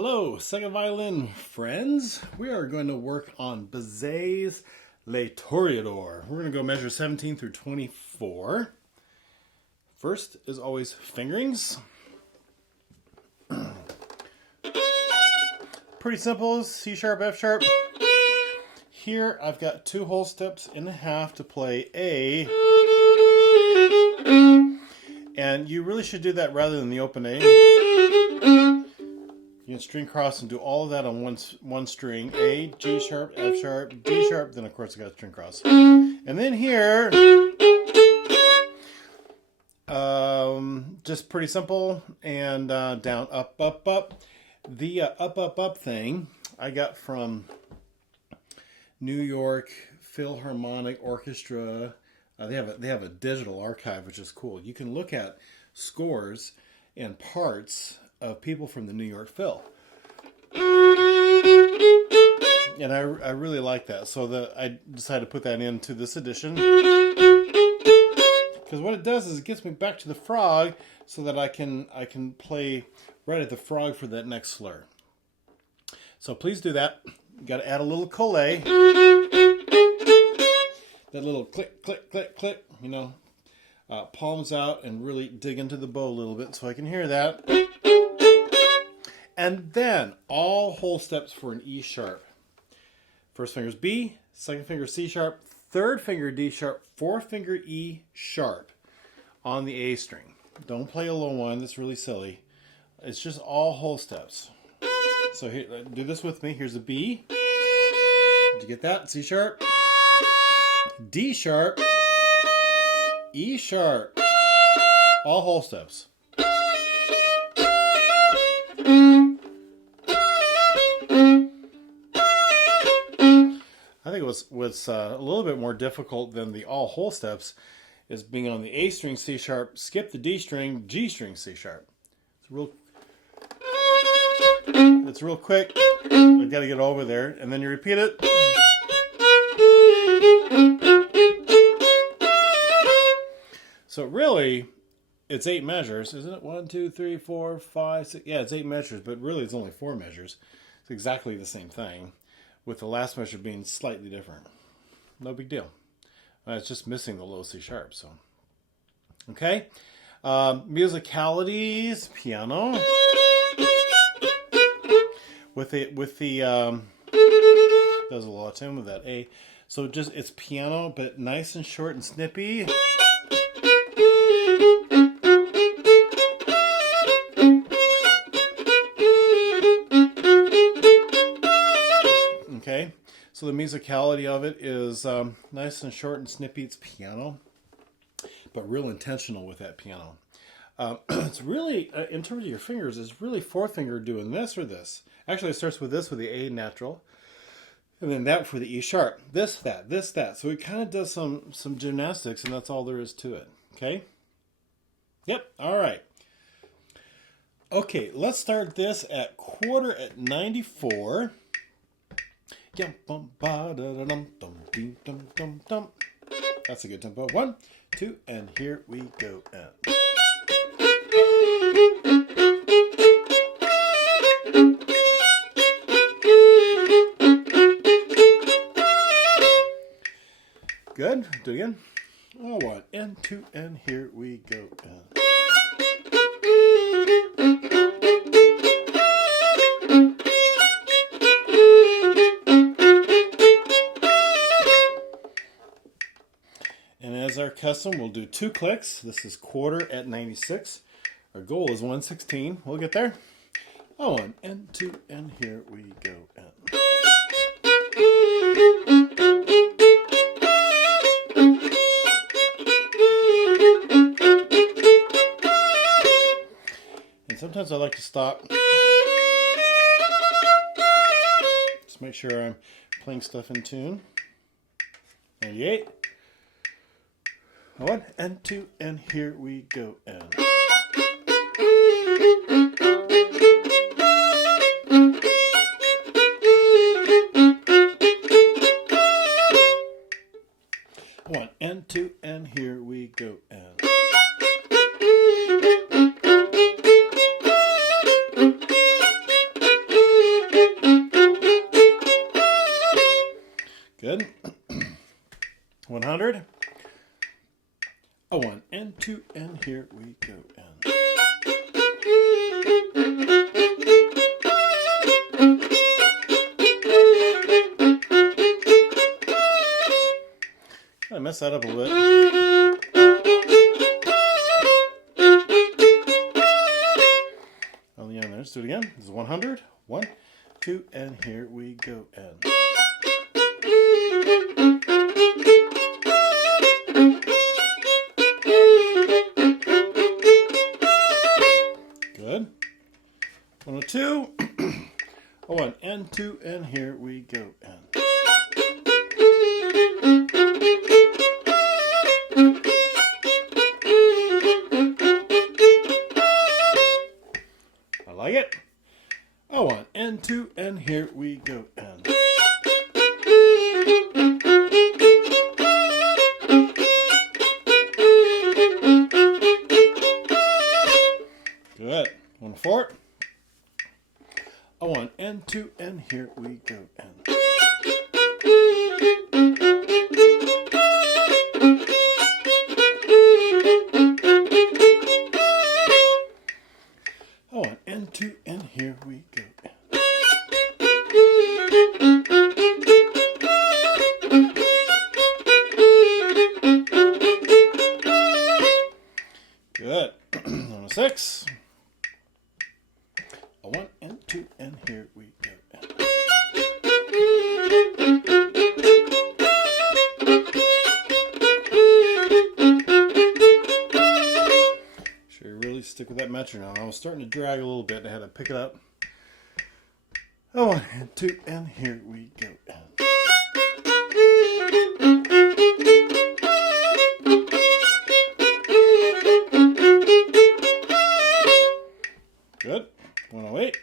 Hello, second violin friends. We are going to work on Bizet Les Toréadors. We're going to go measure 17 through 24. First, as always, fingerings. Pretty simple, C sharp, F sharp. Here I've got 2 whole steps and a half to play A. And you really should do that rather than the open A. You can string cross and do all of that on one string. A, G sharp, F sharp, D sharp, then of course I got string cross. And then here, just pretty simple, and down, up, up, up. The up thing I got from New York Philharmonic Orchestra. They have a digital archive, which is cool. You can look at scores and parts of people from the New York Phil. And I really like that. So I decided to put that into this edition. Because what it does is it gets me back to the frog so that I can play right at the frog for that next slur. So please do that. You got to add a little collé. That little click, click, click, click, palms out and really dig into the bow a little bit so I can hear that. And then all whole steps for an E sharp. First finger is B, second finger C sharp, third finger D sharp, fourth finger E sharp on the A string. Don't play a low one, that's really silly. It's just all whole steps. So here, do this with me. Here's a B. Did you get that? C sharp, D sharp, E sharp, all whole steps. I think what's a little bit more difficult than the all whole steps is being on the A string C sharp, skip the D string, G string C sharp. It's real quick. I've got to get over there, and then you repeat it. So really, it's 8 measures, isn't it? 1, 2, 3, 4, 5, 6. Yeah, it's 8 measures, but really it's only 4 measures. It's exactly the same thing, with the last measure being slightly different. No big deal. It's just missing the low C sharp. So, okay. Musicalities, piano. With the there's a lot of tune with that A. So it's piano, but nice and short and snippy. Okay, so the musicality of it is nice and short and snippy. It's piano, but real intentional with that piano. It's really, in terms of your fingers, it's really fourth finger doing this or this. Actually, it starts with this with the A natural, and then that for the E sharp. This, that, this, that. So it kind of does some gymnastics, and that's all there is to it. Okay? Yep, all right. Okay, let's start this at quarter at 94. That's a good tempo. 1, 2, and here we go. Good. Do it again. 1 and 2, and here we go. And as our custom, we'll do 2 clicks. This is quarter at 96. Our goal is 116. We'll get there. 1 and 2, and here we go. And sometimes I like to stop. Just make sure I'm playing stuff in tune. 98. 1 and 2, and here we go. One and 2, and here we go. and 2, and here we go. And I messed that up a little bit. Oh, yeah, let's do it again. This is 100. 1, 2, and here we go. And good. 102. 1 and 2, and here we go. And I like it. 1 and 2, and here we go. And good. 1 4. 1 and 2, and here we go. And one and 2, and here we go. Good. 6. 1 and 2, and here we go. 'Really stick with that metronome. I was starting to drag a little bit. I had to pick it up. 1 and 2, and here we go. 108.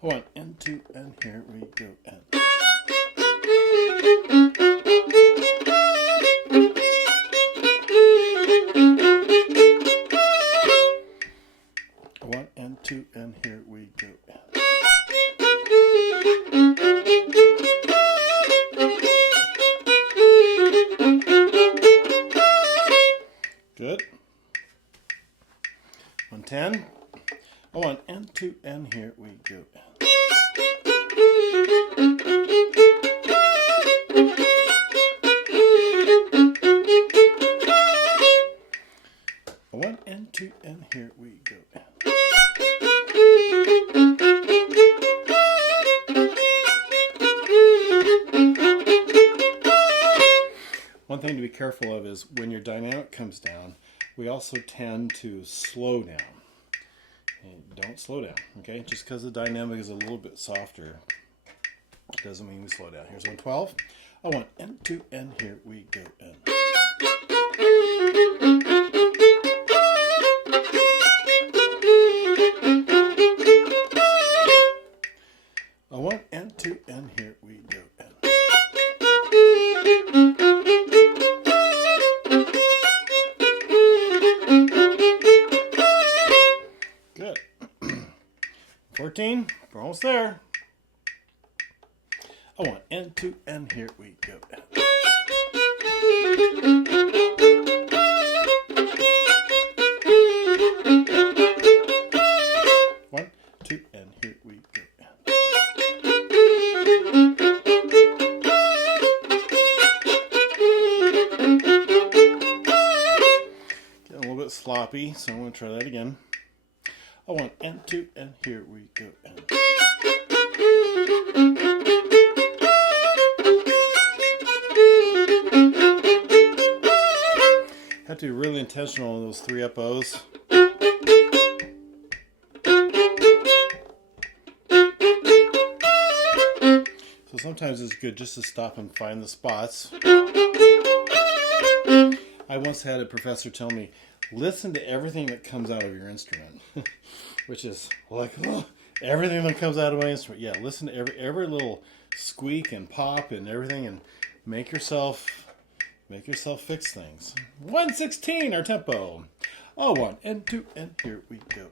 1 and 2, and here we go. 1 and 2, and here we go. Good. 110. 1 and 2, and here we go. 1 and 2, and here we go. One thing to be careful of is when your dynamic comes down, we also tend to slow down. And don't slow down, okay? Just because the dynamic is a little bit softer doesn't mean we slow down. Here's 112. 1 and 2, and here we go. And 1 and 2, and here we go. Good. 14. We're almost there. 1 and 2, and here we go. 1, 2, and here we go. Getting a little bit sloppy, so I'm going to try that again. 1 and 2, and here we go. Have to be really intentional on those 3 up O's. So sometimes it's good just to stop and find the spots. I once had a professor tell me, listen to everything that comes out of your instrument. Which is like, oh, everything that comes out of my instrument. Yeah, listen to every little squeak and pop and everything, and make yourself fix things. 116, our tempo. 1 and 2, and here we go.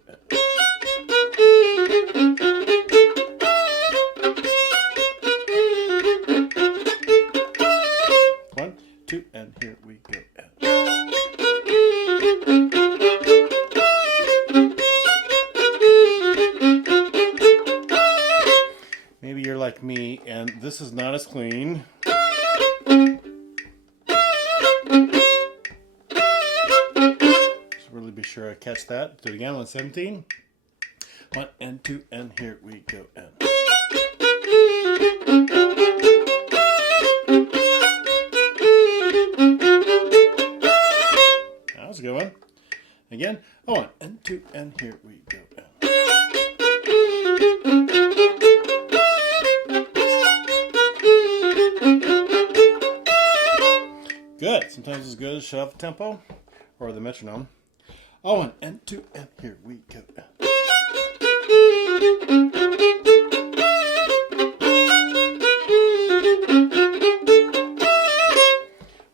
1, 2, and here we go. this is not as clean. Just really be sure I catch that. Do it again on 17. 1 and 2 and here we go. And. That was a good one. Again. 1 and 2 and here we go. And. Good. Sometimes it's good to shut off the tempo or the metronome. 1 and 2 and here we go.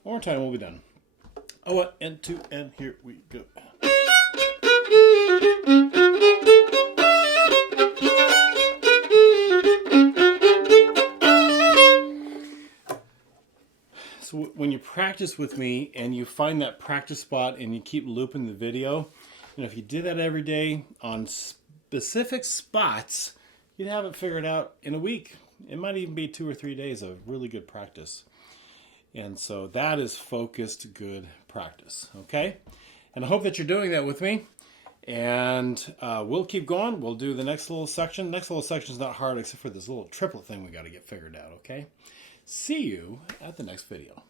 One more time, we'll be done. 1 and 2 and here we go. So when you practice with me and you find that practice spot and you keep looping the video, if you did that every day on specific spots, you'd have it figured out in a week. It might even be 2 or 3 days of really good practice. And so that is focused, good practice, okay? And I hope that you're doing that with me. And we'll keep going. We'll do the next little section. Next little section is not hard except for this little triplet thing we got to get figured out, okay? See you at the next video.